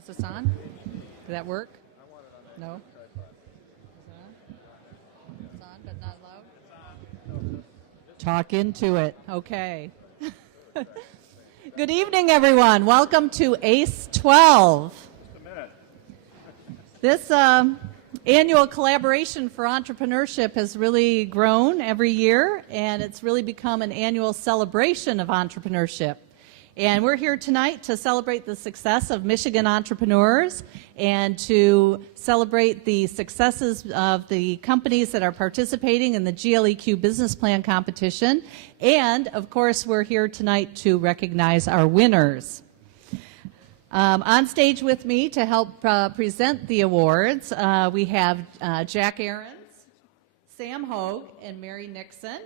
Is this on? Did that work? No? It's on, but not loud? Talk into it. Okay. Good evening, everyone. Welcome to ACE12. This annual collaboration for entrepreneurship has really grown every year, and it's really become an annual celebration of entrepreneurship. And we're here tonight to celebrate the success of Michigan entrepreneurs and to celebrate the successes of the companies that are participating in the GLEQ business plan competition. And, of course, we're here tonight to recognize our winners. On stage with me to help present the awards, we have Jack Ahrens, Sam Hogue, and Mary Nixon.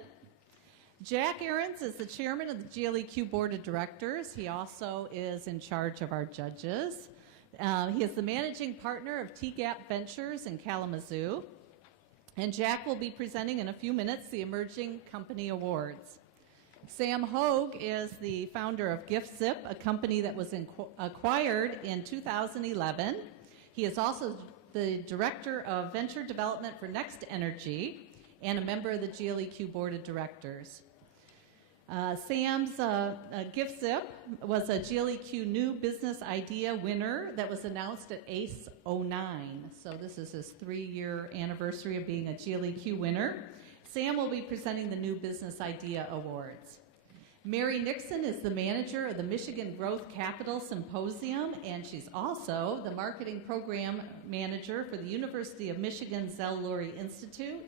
Jack Ahrens is the chairman of the GLEQ Board of Directors. He also is in charge of our judges. He is the managing partner of T-Gap Ventures in Kalamazoo. And Jack will be presenting in a few minutes the Emerging Company Awards. Sam Hogue is the founder of GiftZip, a company that was acquired in 2011. He is also the director of venture development for Next Energy and a member of the GLEQ Board of Directors. Sam's GiftZip was a GLEQ New Business Idea winner that was announced at ACE09. So this is his 3-year anniversary of being a GLEQ winner. Sam will be presenting the New Business Idea Awards. Mary Nixon is the manager of the Michigan Growth Capital Symposium, and she's also the marketing program manager for the University of Michigan Zell-Lurie Institute.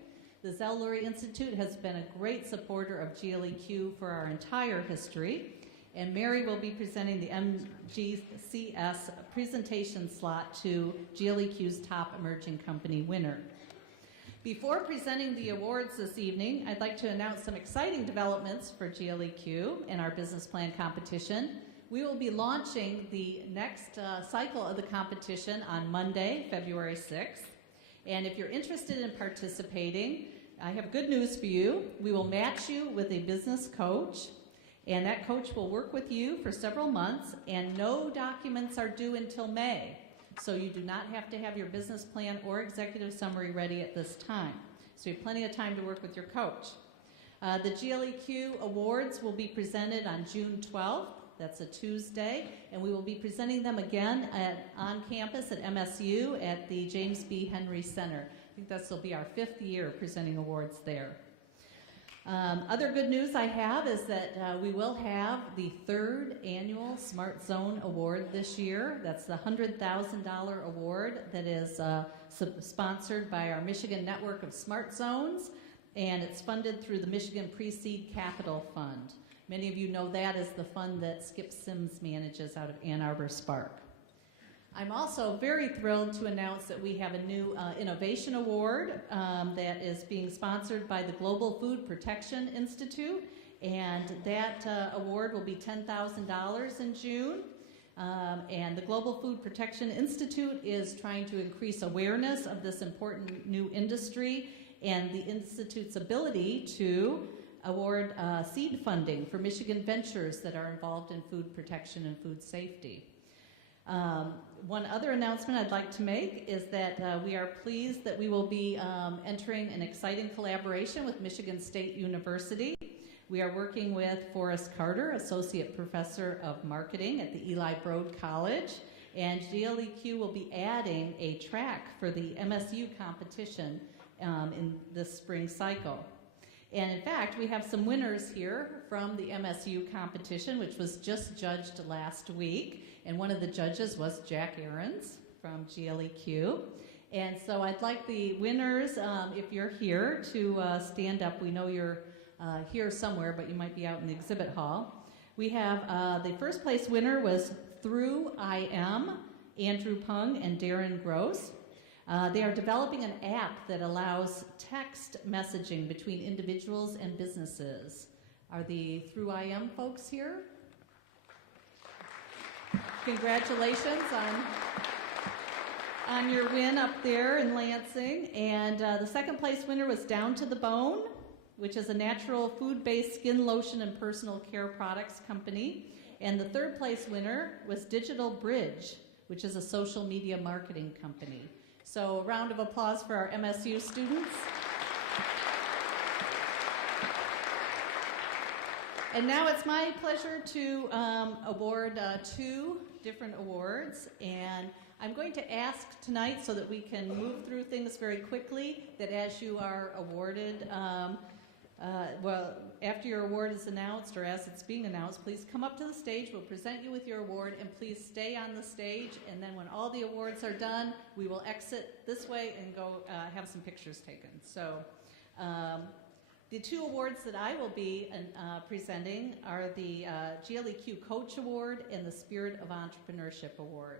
The Zell-Lurie Institute has been a great supporter of GLEQ for our entire history, and Mary will be presenting the MGCS presentation slot to GLEQ's top emerging company winner. Before presenting the awards this evening, I'd like to announce some exciting developments for GLEQ in our business plan competition. We will be launching the next cycle of the competition on Monday, February 6th. And if you're interested in participating, I have good news for you. We will match you with a business coach, and that coach will work with you for several months, and no documents are due until May. So you do not have to have your business plan or executive summary ready at this time. So you have plenty of time to work with your coach. The GLEQ Awards will be presented on June 12th. That's a Tuesday, and we will be presenting them again on campus at MSU at the James B. Henry Center. I think this will be our 5th year presenting awards there. Other good news I have is that we will have the 3rd annual Smart Zone Award this year. That's the $100,000 award that is sponsored by our Michigan Network of Smart Zones, and it's funded through the Michigan Pre-Seed Capital Fund. Many of you know that as the fund that Skip Sims manages out of Ann Arbor Spark. I'm also very thrilled to announce that we have a new Innovation Award that is being sponsored by the Global Food Protection Institute, and that award will be $10,000 in June. And the Global Food Protection Institute is trying to increase awareness of this important new industry and the Institute's ability to award seed funding for Michigan ventures that are involved in food protection and food safety. One other announcement I'd like to make is that we are pleased that we will be entering an exciting collaboration with Michigan State University. We are working with Forrest Carter, Associate Professor of Marketing at the Eli Broad College, and GLEQ will be adding a track for the MSU competition in this spring cycle. And in fact, we have some winners here from the MSU competition, which was just judged last week. And one of the judges was Jack Ahrens from GLEQ. And so I'd like the winners, if you're here, to stand up. We know you're here somewhere, but you might be out in the exhibit hall. We have the first place winner was Through IM, Andrew Pung and Darren Gross. They are developing an app that allows text messaging between individuals and businesses. Are the Through IM folks here? Congratulations on your win up there in Lansing. And the second place winner was Down to the Bone, which is a natural food-based skin lotion and personal care products company. And the third place winner was Digital Bridge, which is a social media marketing company. So a round of applause for our MSU students. And now it's my pleasure to award 2 different awards, and I'm going to ask tonight, so that we can move through things very quickly, that as you are awarded, after your award is announced or as it's being announced, please come up to the stage. We'll present you with your award, and please stay on the stage, and then when all the awards are done, we will exit this way and go have some pictures taken. So the 2 awards that I will be presenting are the GLEQ Coach Award and the Spirit of Entrepreneurship Award.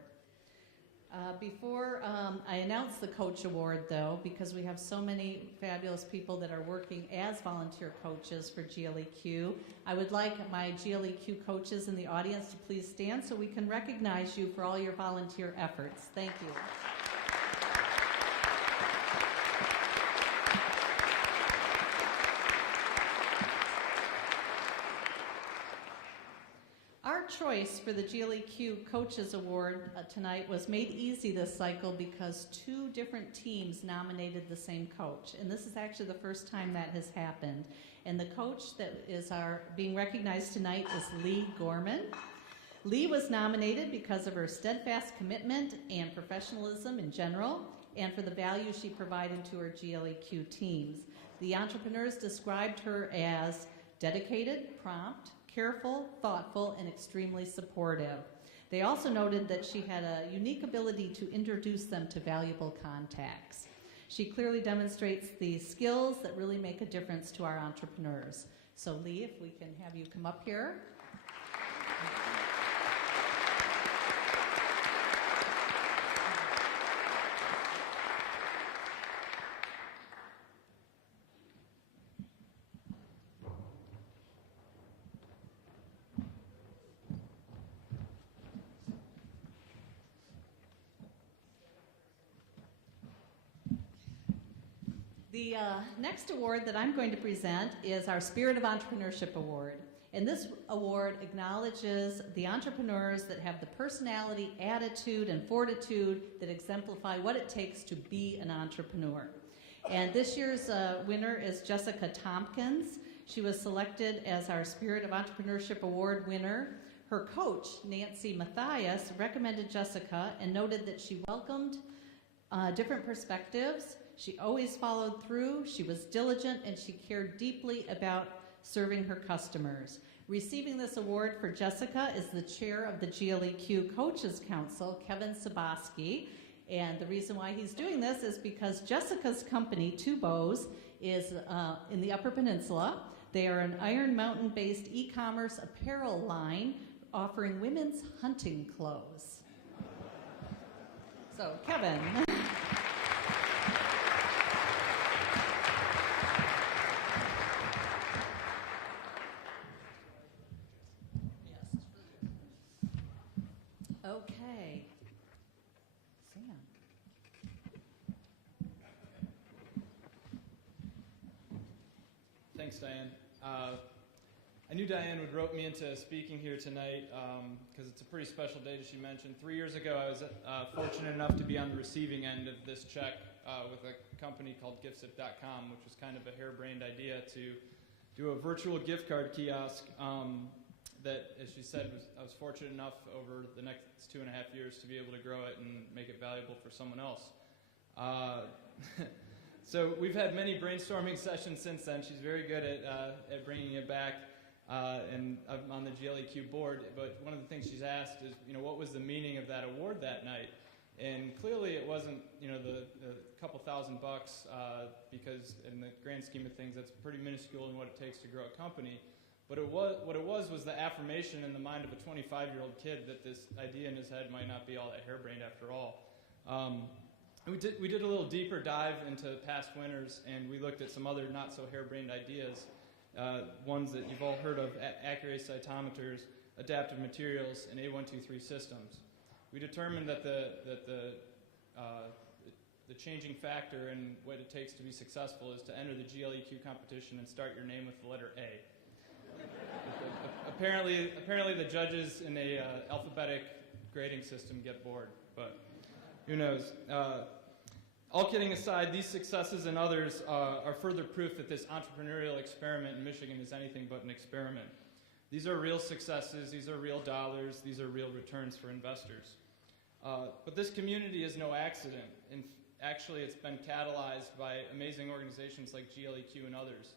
Before I announce the Coach Award, though, because we have so many fabulous people that are working as volunteer coaches for GLEQ, I would like my GLEQ coaches in the audience to please stand so we can recognize you for all your volunteer efforts. Thank you. Our choice for the GLEQ Coaches Award tonight was made easy this cycle because 2 different teams nominated the same coach. And this is actually the first time that has happened. And the coach that is being recognized tonight is Lee Gorman. Lee was nominated because of her steadfast commitment and professionalism in general, and for the value she provided to her GLEQ teams. The entrepreneurs described her as dedicated, prompt, careful, thoughtful, and extremely supportive. They also noted that she had a unique ability to introduce them to valuable contacts. She clearly demonstrates the skills that really make a difference to our entrepreneurs. So Lee, if we can have you come up here. The next award that I'm going to present is our Spirit of Entrepreneurship Award. And this award acknowledges the entrepreneurs that have the personality, attitude, and fortitude that exemplify what it takes to be an entrepreneur. And this year's winner is Jessica Tompkins. She was selected as our Spirit of Entrepreneurship Award winner. Her coach, Nancy Mathias, recommended Jessica and noted that she welcomed different perspectives. She always followed through, she was diligent, and she cared deeply about serving her customers. Receiving this award for Jessica is the chair of the GLEQ Coaches Council, Kevin Saboski. And the reason why he's doing this is because Jessica's company, Two Bows, is in the Upper Peninsula. They are an Iron Mountain-based e-commerce apparel line offering women's hunting clothes. So, Kevin. Okay. Sam. Thanks, Diane. I knew Diane would rope me into speaking here tonight because it's a pretty special day, as she mentioned. 3 years ago, I was fortunate enough to be on the receiving end of this check with a company called Giftsip.com, which was kind of a harebrained idea to do a virtual gift card kiosk that, as she said, I was fortunate enough over the next 2.5 years to be able to grow it and make it valuable for someone else. So we've had many brainstorming sessions since then. She's very good at bringing it back, and I'm on the GLEQ board. But one of the things she's asked is, what was the meaning of that award that night? And clearly it wasn't, the couple $1,000 because in the grand scheme of things, that's pretty minuscule in what it takes to grow a company. But what it was the affirmation in the mind of a 25-year-old kid that this idea in his head might not be all that harebrained after all. We did a little deeper dive into past winners, and we looked at some other not so harebrained ideas, ones that you've all heard of: accuracy cytometers, adaptive materials, and A123 systems. We determined that the changing factor in what it takes to be successful is to enter the GLEQ competition and start your name with the letter A. Apparently the judges in a alphabetic grading system get bored, but who knows. All kidding aside, these successes and others are further proof that this entrepreneurial experiment in Michigan is anything but an experiment. These are real successes, these are real dollars, these are real returns for investors. But this community is no accident. Actually, it's been catalyzed by amazing organizations like GLEQ and others.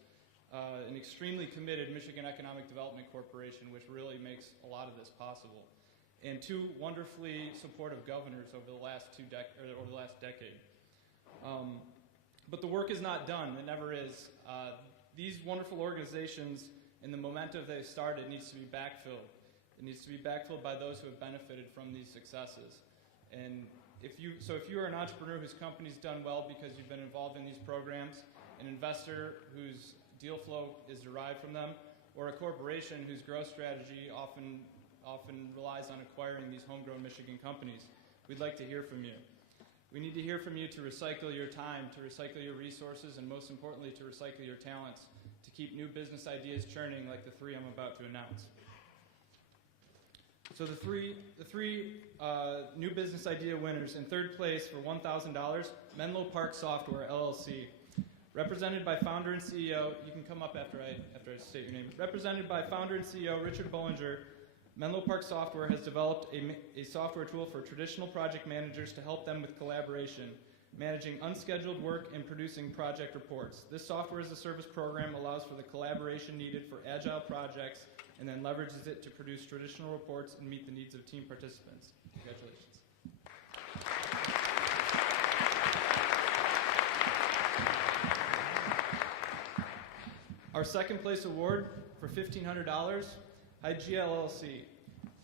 An extremely committed Michigan Economic Development Corporation, which really makes a lot of this possible, and two wonderfully supportive governors over the last decade. But the work is not done. It never is. These wonderful organizations and the momentum they started needs to be backfilled. It needs to be backfilled by those who have benefited from these successes. And if you are an entrepreneur whose company's done well because you've been involved in these programs, an investor whose deal flow is derived from them, or a corporation whose growth strategy often relies on acquiring these homegrown Michigan companies, we'd like to hear from you. We need to hear from you to recycle your time, to recycle your resources, and most importantly, to recycle your talents, to keep new business ideas churning like the three I'm about to announce. So the three new business idea winners. In third place for $1,000, Menlo Park Software, LLC. Represented by founder and CEO, you can come up after I state your name. Represented by founder and CEO Richard Bollinger, Menlo Park Software has developed a software tool for traditional project managers to help them with collaboration, managing unscheduled work and producing project reports. This software as a service program allows for the collaboration needed for agile projects and then leverages it to produce traditional reports and meet the needs of team participants. Congratulations. Our second place award for $1,500, IGL LLC.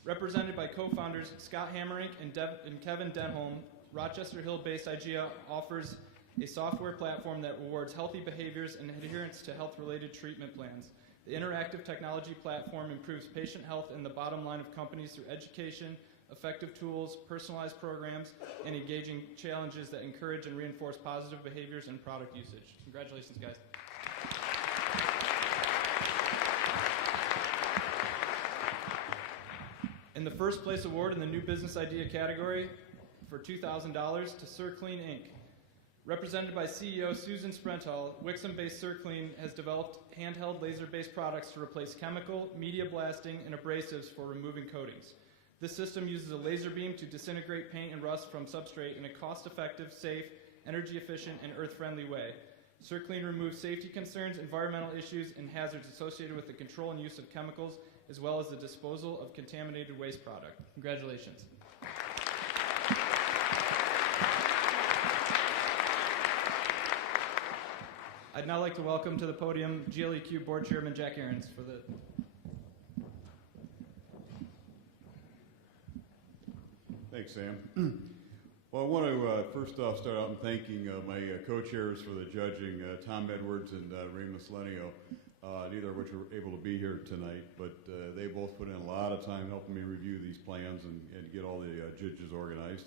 Represented by co-founders Scott Hammerink and Kevin Denholm, Rochester Hill-based IGEA offers a software platform that rewards healthy behaviors and adherence to health-related treatment plans. The interactive technology platform improves patient health and the bottom line of companies through education, effective tools, personalized programs, and engaging challenges that encourage and reinforce positive behaviors and product usage. Congratulations, guys. And the first place award in the new business idea category for $2,000 to SirClean Inc. Represented by CEO Susan Sprenthal, Wixom-based SirClean has developed handheld laser-based products to replace chemical, media blasting, and abrasives for removing coatings. This system uses a laser beam to disintegrate paint and rust from substrate in a cost-effective, safe, energy-efficient, and earth-friendly way. SirClean removes safety concerns, environmental issues, and hazards associated with the control and use of chemicals, as well as the disposal of contaminated waste product. Congratulations. I'd now like to welcome to the podium GLEQ Board Chairman Jack Ahrens for the... Thanks, Sam. Well, I want to first off start out in thanking my co-chairs for the judging, Tom Edwards and Ray Mislenio, neither of which were able to be here tonight, but they both put in a lot of time helping me review these plans and get all the judges organized.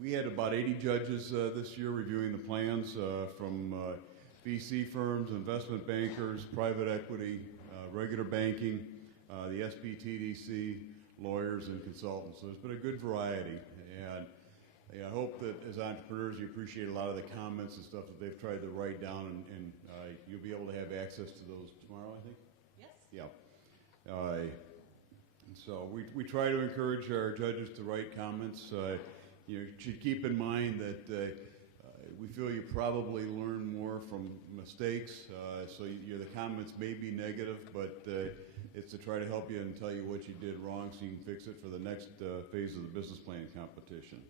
We had about 80 judges this year reviewing the plans from VC firms, investment bankers, private equity, regular banking, the SBTDC, lawyers, and consultants. So there's been a good variety, and I hope that as entrepreneurs you appreciate a lot of the comments and stuff that they've tried to write down, and you'll be able to have access to those tomorrow, I think? Yes. Yeah. So we try to encourage our judges to write comments. You should keep in mind that we feel you probably learn more from mistakes, so the comments may be negative, but it's to try to help you and tell you what you did wrong so you can fix it for the next phase of the business plan competition.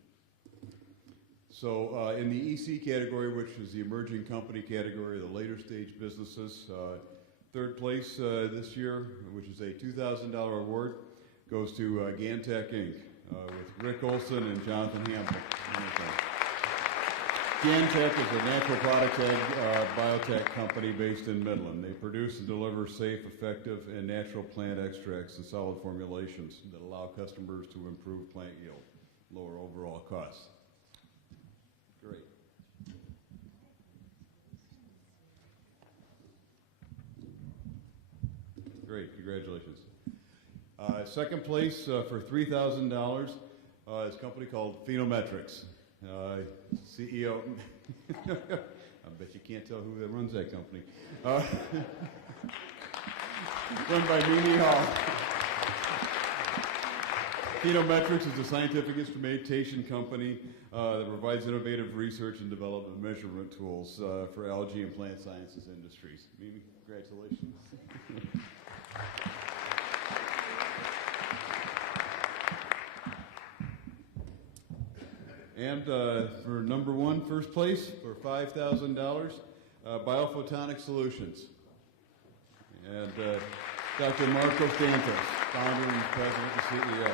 So in the EC category, which is the emerging company category, the later stage businesses, third place this year, which is a $2,000 award, goes to Gantech Inc. With Rick Olson and Jonathan Hampton. Gantech is a natural products biotech company based in Midland. They produce and deliver safe, effective, and natural plant extracts and solid formulations that allow customers to improve plant yield, lower overall costs. Great. Great, congratulations. Second place for $3,000 is a company called Phenometrics. CEO, I bet you can't tell who that runs that company. Run by Mimi Hall. Phenometrics is a scientific instrumentation company that provides innovative research and development measurement tools for algae and plant sciences industries. Mimi, congratulations. And for number one, first place for $5,000, Biophotonic Solutions. And Dr. Marco Santos, founder and president and CEO.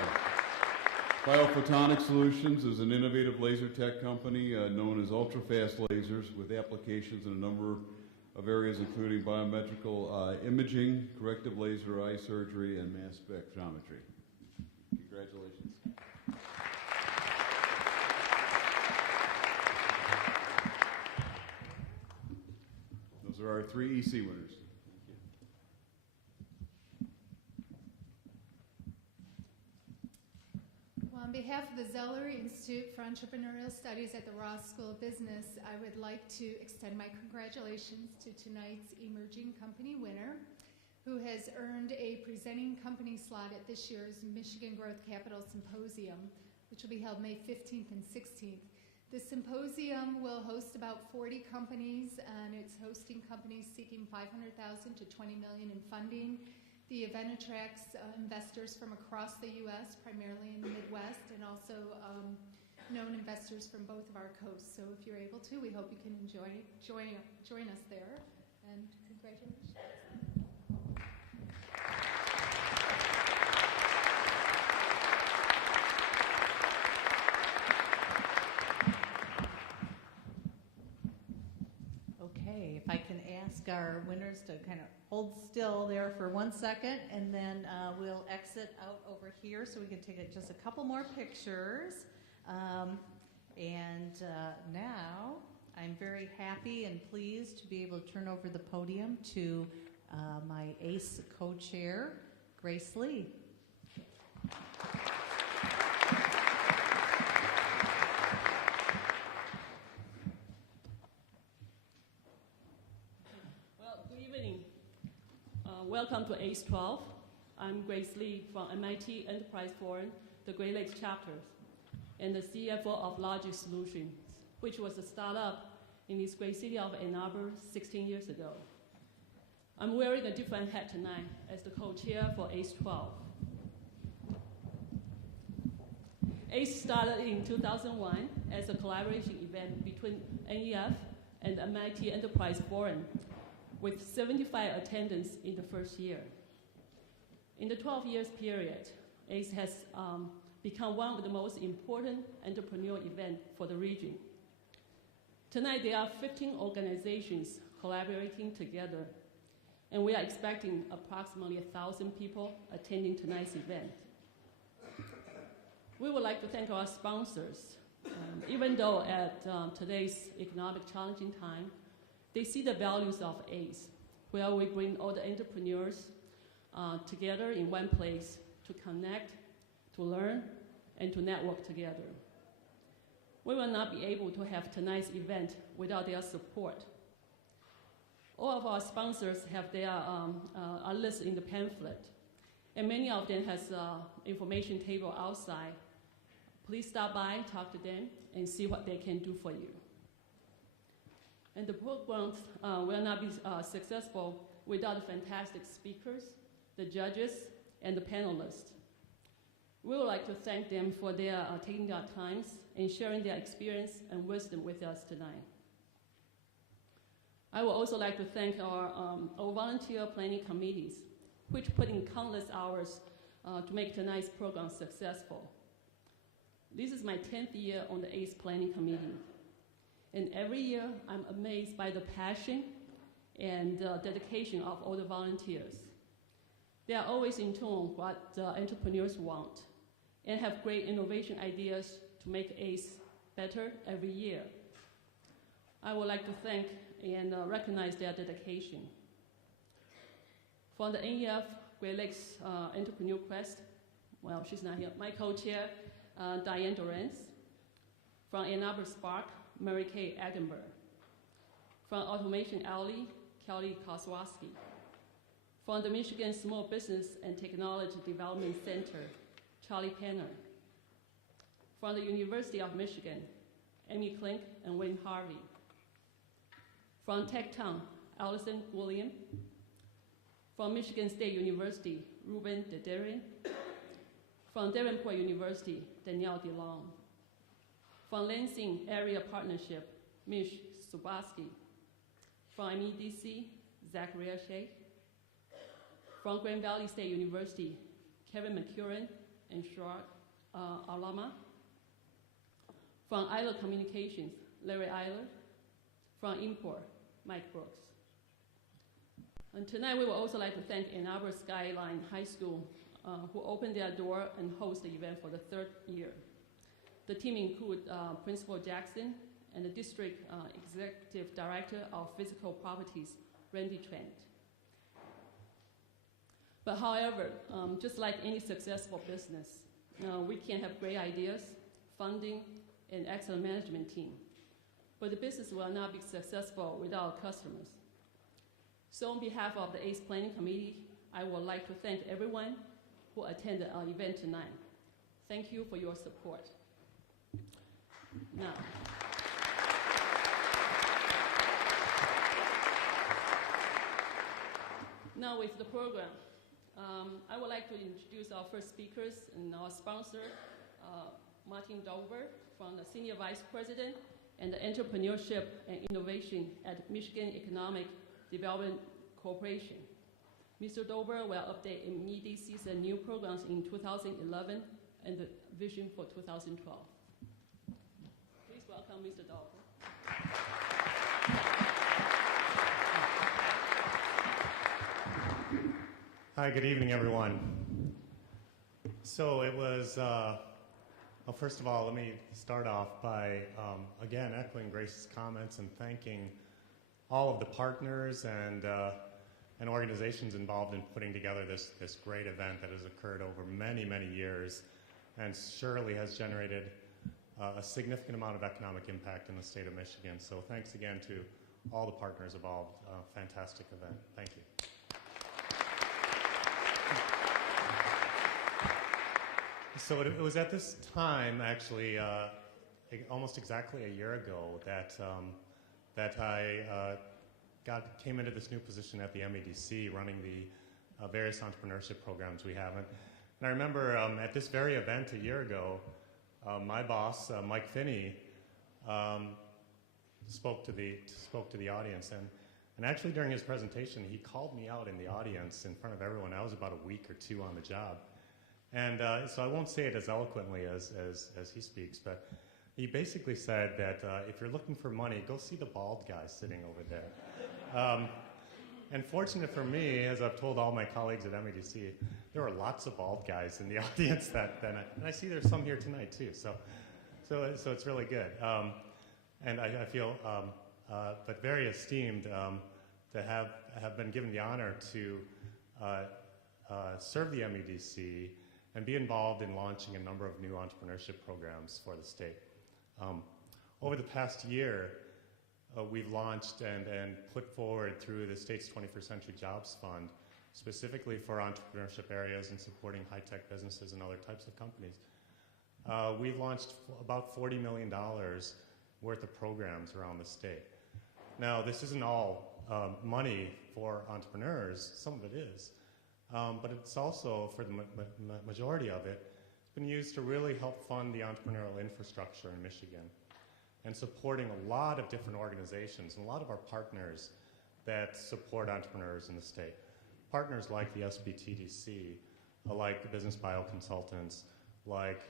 Biophotonic Solutions is an innovative laser tech company known as ultra-fast lasers with applications in a number of areas including biometrical imaging, corrective laser eye surgery, and mass spectrometry. Congratulations. Those are our 3 EC winners. On behalf of the Zeller Institute for Entrepreneurial Studies at the Ross School of Business, I would like to extend my congratulations to tonight's emerging company winner, who has earned a presenting company slot at this year's Michigan Growth Capital Symposium, which will be held May 15th and 16th. The symposium will host about 40 companies, and it's hosting companies seeking $500,000 to $20 million in funding. The event attracts investors from across the U.S., primarily in the Midwest, and also known investors from both of our coasts. So if you're able to, we hope you can join us there. And congratulations. Okay, if I can ask our winners to kind of hold still there for 1 second, and then we'll exit out over here so we can take just a couple more pictures. Now I'm very happy and pleased to be able to turn over the podium to my ACE co-chair, Grace Lee. Welcome to ACE12. I'm Grace Lee from MIT Enterprise Forum, the Great Lakes chapter, and the CFO of Logic Solutions, which was a startup in this great city of Ann Arbor 16 years ago. I'm wearing a different hat tonight as the co-chair for ACE12. ACE started in 2001 as a collaboration event between NEF and MIT Enterprise Forum, with 75 attendants in the first year. In the 12 years period, ACE has become one of the most important entrepreneurial events for the region. Tonight, there are 15 organizations collaborating together, and we are expecting approximately 1,000 people attending tonight's event. We would like to thank our sponsors. Even though at today's economic challenging time, they see the values of ACE, where we bring all the entrepreneurs together in one place to connect, to learn, and to network together. We will not be able to have tonight's event without their support. All of our sponsors have their are listed in the pamphlet, and many of them has information table outside. Please stop by, talk to them, and see what they can do for you. And the programs will not be successful without the fantastic speakers, the judges, and the panelists. We would like to thank them for their taking their time and sharing their experience and wisdom with us tonight. I would also like to thank our volunteer planning committees, which put in countless hours to make tonight's program successful. This is my 10th year on the ACE Planning Committee. And every year, I'm amazed by the passion and dedication of all the volunteers. They are always in tune with what entrepreneurs want and have great innovation ideas to make ACE better every year. I would like to thank and recognize their dedication. From the NEF GLEQ Entrepreneur Quest. Well, she's not here. My co-chair, Diane Dorrance. From Ann Arbor Spark, Mary Kay Edinburgh. From Automation Alley, Kelly Kozłowski. From the Michigan Small Business and Technology Development Center, Charlie Penner. From the University of Michigan, Amy Klink and Wayne Harvey. From Techtown, Allison William. From Michigan State University, Ruben Dederian. From Davenport University, Danielle DeLong. From Lansing Area Partnership, Mish Subaski. From MEDC, Zachariah Shea. From Grand Valley State University, Kevin McCurran and Shrard Alama. From Eiler Communications, Larry Eiler. From Import, Mike Brooks. And tonight we would also like to thank Ann Arbor Skyline High School who opened their door and host the event for the 3rd year. The team include Principal Jackson and the District Executive Director of Physical Properties, Randy Trent. But however, just like any successful business, we can have great ideas, funding, and excellent management team. But the business will not be successful without customers. So on behalf of the ACE Planning Committee, I would like to thank everyone who attended our event tonight. Thank you for your support. Now with the program, I would like to introduce our first speakers and our sponsor, Martin Dover, from the Senior Vice President and the Entrepreneurship and Innovation at Michigan Economic Development Corporation. Mr. Dover will update MEDC's new programs in 2011 and the vision for 2012. Please welcome Mr. Dover. Hi, good evening, everyone. So it was, well, first of all, let me start off by, again, echoing Grace's comments and thanking all of the partners and organizations involved in putting together this great event that has occurred over many, many years and surely has generated a significant amount of economic impact in the state of Michigan. So thanks again to all the partners involved. Fantastic event. Thank you. So it was at this time, actually, almost exactly a year ago, that I came into this new position at the MEDC, running the various entrepreneurship programs we have. And I remember at this very event a year ago, my boss, Mike Finney, spoke to the audience, and actually during his presentation, he called me out in the audience in front of everyone. I was about a week or two on the job. And so I won't say it as eloquently as he speaks, but he basically said that if you're looking for money, go see the bald guy sitting over there. And fortunate for me, as I've told all my colleagues at MEDC, there were lots of bald guys in the audience and I see there's some here tonight too. So it's really good. And I feel but very esteemed to have been given the honor to serve the MEDC and be involved in launching a number of new entrepreneurship programs for the state. Over the past year, we've launched and put forward through the state's 21st Century Jobs Fund, specifically for entrepreneurship areas and supporting high-tech businesses and other types of companies. We've launched about $40 million worth of programs around the state. Now, this isn't all money for entrepreneurs. Some of it is. But it's also, for the majority of it, it's been used to really help fund the entrepreneurial infrastructure in Michigan and supporting a lot of different organizations and a lot of our partners that support entrepreneurs in the state. Partners like the SBTDC, like the Business Bio Consultants, like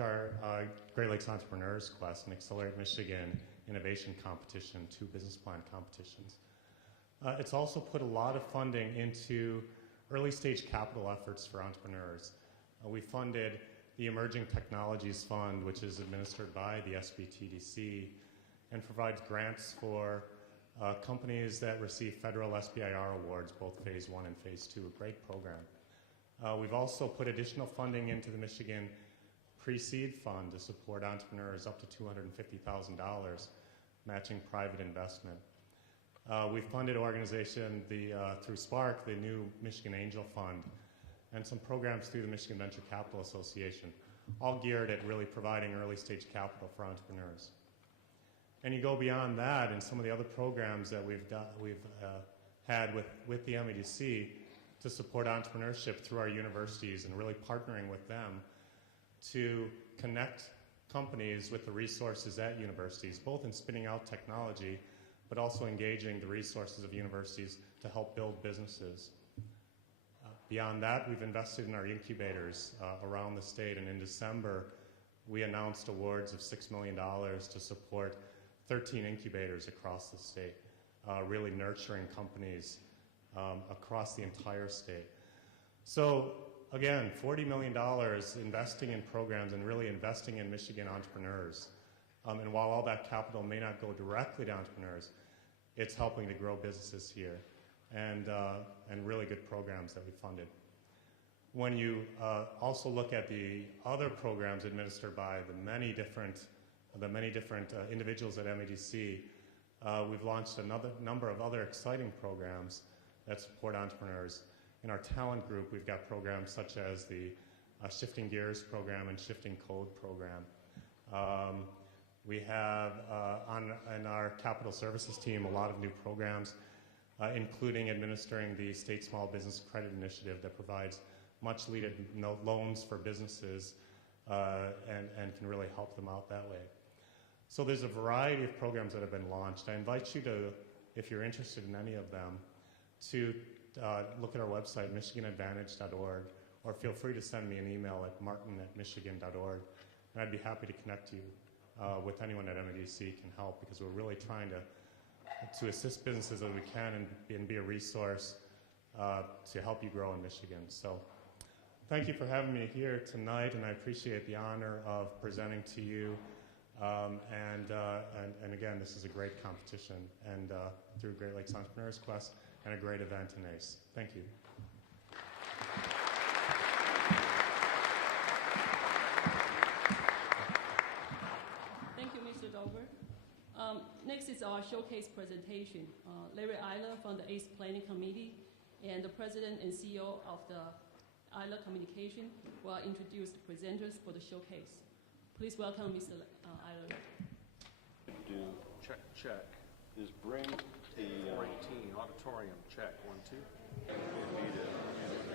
our Great Lakes Entrepreneurs Quest and Accelerate Michigan Innovation Competition, 2 business plan competitions. It's also put a lot of funding into early stage capital efforts for entrepreneurs. We funded the Emerging Technologies Fund, which is administered by the SBTDC and provides grants for companies that receive federal SBIR awards, both Phase 1 and Phase 2, a great program. We've also put additional funding into the Michigan Pre-Seed Fund to support entrepreneurs up to $250,000, matching private investment. We've funded organization through Spark, the new Michigan Angel Fund, and some programs through the Michigan Venture Capital Association, all geared at really providing early stage capital for entrepreneurs. And you go beyond that, and some of the other programs that we've had with the MEDC to support entrepreneurship through our universities and really partnering with them to connect companies with the resources at universities, both in spinning out technology, but also engaging the resources of universities to help build businesses. Beyond that, we've invested in our incubators around the state, and in December, we announced awards of $6 million to support 13 incubators across the state, really nurturing companies across the entire state. So again, $40 million investing in programs and really investing in Michigan entrepreneurs. And while all that capital may not go directly to entrepreneurs, it's helping to grow businesses here and really good programs that we funded. When you also look at the other programs administered by the many different individuals at MEDC, we've launched another number of other exciting programs that support entrepreneurs. In our talent group, we've got programs such as the Shifting Gears program and Shifting Code program. We have in our capital services team a lot of new programs, including administering the State Small Business Credit Initiative that provides much needed loans for businesses and can really help them out that way. So there's a variety of programs that have been launched. I invite you to, if you're interested in any of them, to look at our website, michiganadvantage.org, or feel free to send me an email at martin@michigan.org, and I'd be happy to connect you with anyone at MEDC can help, because we're really trying to assist businesses as we can and be a resource to help you grow in Michigan. So thank you for having me here tonight, and I appreciate the honor of presenting to you. And again, this is a great competition and through Great Lakes Entrepreneurs Quest, and a great event in ACE. Thank you. Thank you, Mr. Dover. Next is our showcase presentation. Larry Eiler from the ACE Planning Committee and the President and CEO of the Eiler Communication will introduce the presenters for the showcase. Please welcome Mr. Eiler. Do check. Is bring the 418 auditorium check 1 2. Indeed.